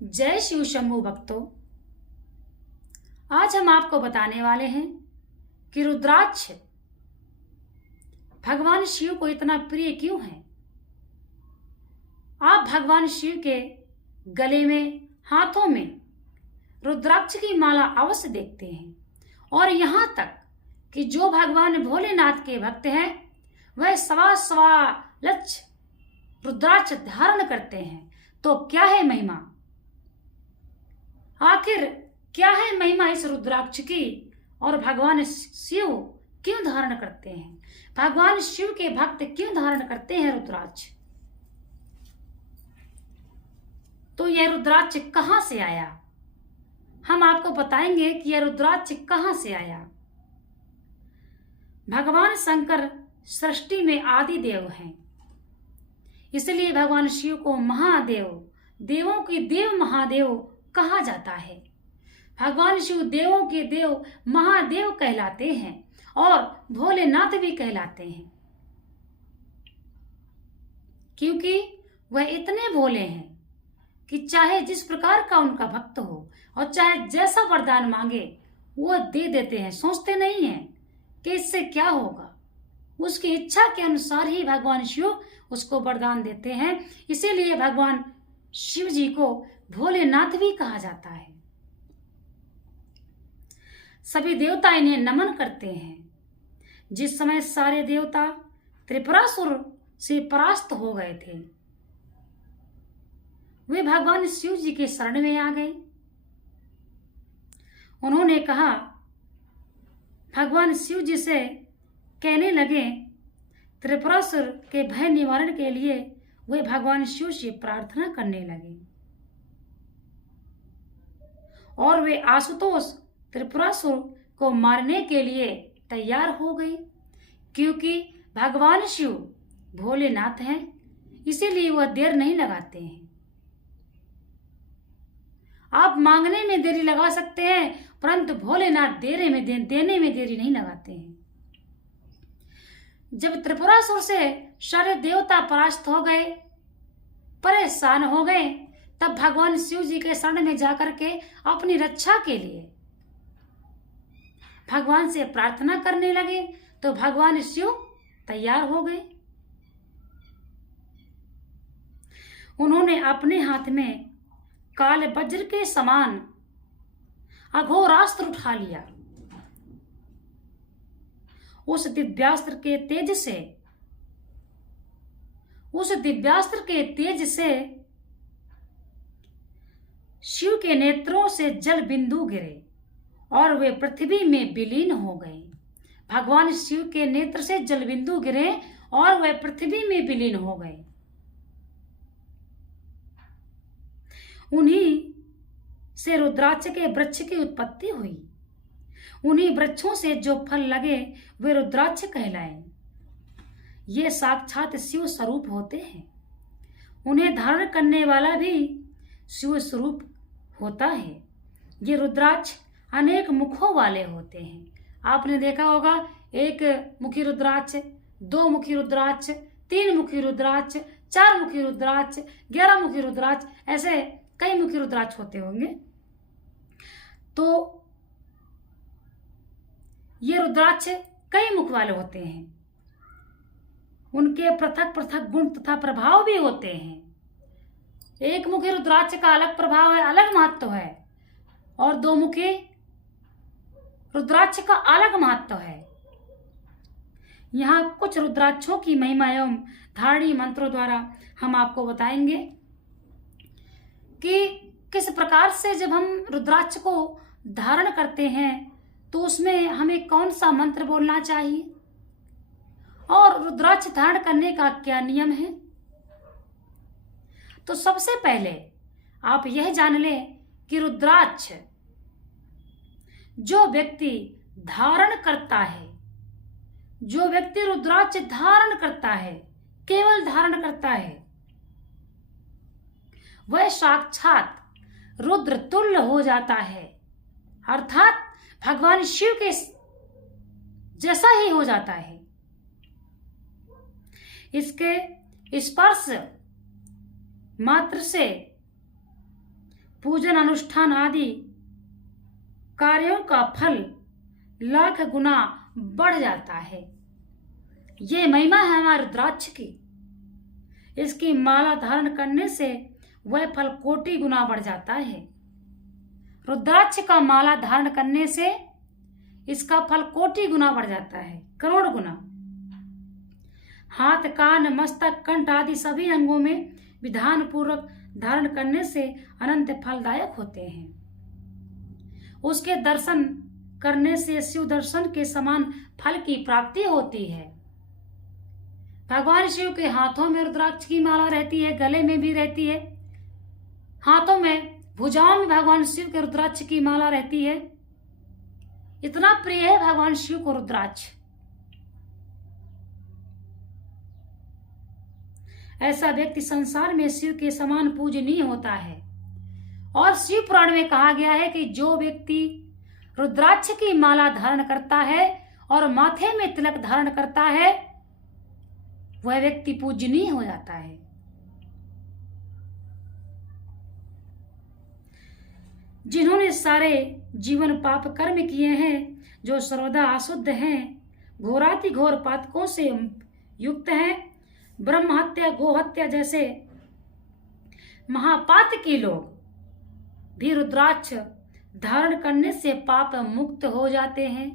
जय शिव शंभु भक्तों। आज हम आपको बताने वाले हैं कि रुद्राक्ष भगवान शिव को इतना प्रिय क्यों है। आप भगवान शिव के गले में, हाथों में रुद्राक्ष की माला अवश्य देखते हैं और यहाँ तक कि जो भगवान भोलेनाथ के भक्त हैं वह सवा लक्ष रुद्राक्ष धारण करते हैं। तो क्या है महिमा, आखिर क्या है महिमा इस रुद्राक्ष की और भगवान शिव क्यों धारण करते हैं, भगवान शिव के भक्त क्यों धारण करते हैं रुद्राक्ष। तो यह रुद्राक्ष कहां से आया, हम आपको बताएंगे कि यह रुद्राक्ष कहां से आया। भगवान शंकर सृष्टि में आदि देव हैं, इसलिए भगवान शिव को महादेव, देवों के देव महादेव कहा जाता है। भगवान शिव देवों के देव महादेव कहलाते हैं और भोलेनाथ भी कहलाते हैं, क्योंकि वह इतने भोले हैं कि चाहे जिस प्रकार का उनका भक्त हो और चाहे जैसा वरदान मांगे वो दे देते हैं। सोचते नहीं हैं कि इससे क्या होगा, उसकी इच्छा के अनुसार ही भगवान शिव उसको वरदान देते हैं। इसीलिए भगवान शिव जी को भोलेनाथ भी कहा जाता है। सभी देवता इन्हें नमन करते हैं। जिस समय सारे देवता त्रिपुरासुर से परास्त हो गए थे, वे भगवान शिव जी के शरण में आ गए। उन्होंने कहा, भगवान शिव जी से कहने लगे, त्रिपुरासुर के भय निवारण के लिए वे भगवान शिव से प्रार्थना करने लगे और वे आशुतोष त्रिपुरासुर को मारने के लिए तैयार हो गए। क्योंकि भगवान शिव भोलेनाथ हैं, इसीलिए वह देर नहीं लगाते हैं। आप मांगने में देरी लगा सकते हैं, परंतु भोलेनाथ देने में देरी नहीं लगाते हैं। जब त्रिपुरासुर से सारे देवता परास्त हो गए, परेशान हो गए, तब भगवान शिव जी के शरण में जाकर के अपनी रक्षा के लिए भगवान से प्रार्थना करने लगे, तो भगवान शिव तैयार हो गए। उन्होंने अपने हाथ में काले वज्र के समान अघोरास्त्र उठा लिया। उस दिव्यास्त्र के तेज से शिव के नेत्रों से जल बिंदु गिरे और वे पृथ्वी में विलीन हो गए। भगवान शिव के नेत्र से जल बिंदु गिरे और वे पृथ्वी में विलीन हो गए। उन्हीं से रुद्राक्ष के वृक्ष की उत्पत्ति हुई। उन्हीं वृक्षों से जो फल लगे वे रुद्राक्ष कहलाए। ये साक्षात शिव स्वरूप होते हैं। उन्हें धारण करने वाला भी शिव स्वरूप होता है। ये रुद्राक्ष अनेक मुखों वाले होते हैं। आपने देखा होगा, एक मुखी रुद्राक्ष, दो मुखी रुद्राक्ष, तीन मुखी रुद्राक्ष, चार मुखी रुद्राक्ष, 11 मुखी रुद्राक्ष, ऐसे कई मुखी रुद्राक्ष होते होंगे। तो ये रुद्राक्ष कई मुख वाले होते हैं। उनके पृथक पृथक गुण तथा प्रभाव भी होते हैं। एक मुखी रुद्राक्ष का अलग प्रभाव है, अलग महत्व है, और दो मुखी रुद्राक्ष का अलग महत्व है। यहाँ कुछ रुद्राक्षों की महिमा एवं धारणी मंत्रों द्वारा हम आपको बताएंगे कि किस प्रकार से जब हम रुद्राक्ष को धारण करते हैं तो उसमें हमें कौन सा मंत्र बोलना चाहिए और रुद्राक्ष धारण करने का क्या नियम है। तो सबसे पहले आप यह जान लें कि रुद्राक्ष जो व्यक्ति धारण करता है, जो व्यक्ति रुद्राक्ष धारण करता है, केवल धारण करता है, वह साक्षात रुद्र तुल्य हो जाता है, अर्थात भगवान शिव के जैसा ही हो जाता है। इसके स्पर्श मात्र से पूजन अनुष्ठान आदि कार्यों का फल लाख गुना बढ़ जाता है। ये महिमा है हमारे रुद्राक्ष की। इसकी माला धारण करने से वह फल कोटि गुना बढ़ जाता है। रुद्राक्ष का माला धारण करने से इसका फल कोटि गुना बढ़ जाता है, करोड़ गुना। हाथ, कान, मस्तक, कंठ आदि सभी अंगों में विधान पूर्वक धारण करने से अनंत फलदायक होते हैं। उसके दर्शन करने से शिव दर्शन के समान फल की प्राप्ति होती है। भगवान शिव के हाथों में रुद्राक्ष की माला रहती है, गले में भी रहती है, हाथों में, भुजाओं में भगवान शिव के रुद्राक्ष की माला रहती है। इतना प्रिय है भगवान शिव को रुद्राक्ष। ऐसा व्यक्ति संसार में शिव के समान पूजनीय होता है। और शिव पुराण में कहा गया है कि जो व्यक्ति रुद्राक्ष की माला धारण करता है और माथे में तिलक धारण करता है वह व्यक्ति पूजनीय हो जाता है। जिन्होंने सारे जीवन पाप कर्म किए हैं, जो सर्वदा अशुद्ध हैं, घोराति घोर पातकों से युक्त हैं, ब्रह्म हत्या, गो हत्या जैसे महापात के लोग भी रुद्राक्ष धारण करने से पाप मुक्त हो जाते हैं।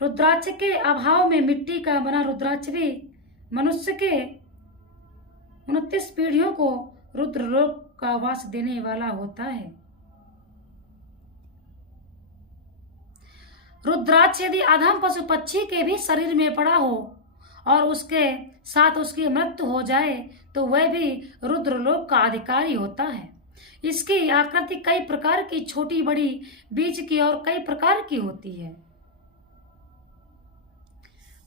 रुद्राक्ष के अभाव में मिट्टी का बना रुद्राक्ष भी मनुष्य के 29 पीढ़ियों को रुद्र लोक का वास देने वाला होता है। रुद्राक्ष यदि अधम पशु पक्षी के भी शरीर में पड़ा हो और उसके साथ उसकी मृत्यु हो जाए तो वह भी रुद्र लोक का अधिकारी होता है। इसकी आकृति कई प्रकार की, छोटी बड़ी, बीच की और कई प्रकार की होती है।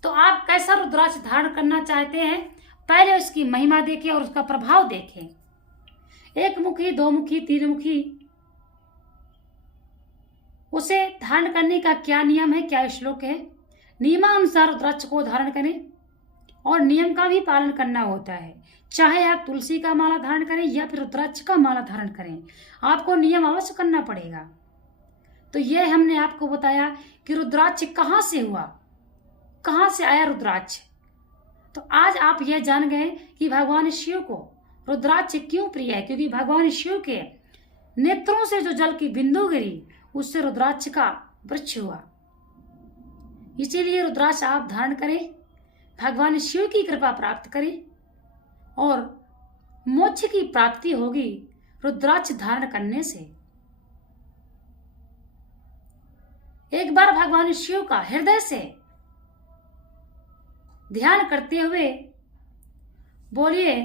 तो आप कैसा रुद्राक्ष धारण करना चाहते हैं, पहले उसकी महिमा देखें और उसका प्रभाव देखें। एक मुखी, दो मुखी, तीन मुखी, उसे धारण करने का क्या नियम है, क्या श्लोक है। नियमानुसार रुद्राक्ष को धारण करें और नियम का भी पालन करना होता है। चाहे आप तुलसी का माला धारण करें या फिर रुद्राक्ष का माला धारण करें, आपको नियम अवश्य करना पड़ेगा। तो यह हमने आपको बताया कि रुद्राक्ष कहाँ से हुआ, कहाँ से आया रुद्राक्ष। तो आज आप यह जान गए कि भगवान शिव को रुद्राक्ष क्यों प्रिय है, क्योंकि भगवान शिव के नेत्रों से जो जल की बिंदु गिरी उससे रुद्राक्ष का वृक्ष हुआ। इसीलिए रुद्राक्ष आप धारण करें, भगवान शिव की कृपा प्राप्त करें और मोक्ष की प्राप्ति होगी रुद्राक्ष धारण करने से। एक बार भगवान शिव का हृदय से ध्यान करते हुए बोलिए,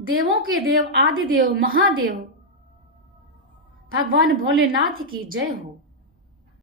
देवों के देव, आदि देव, महादेव भगवान भोलेनाथ की जय हो।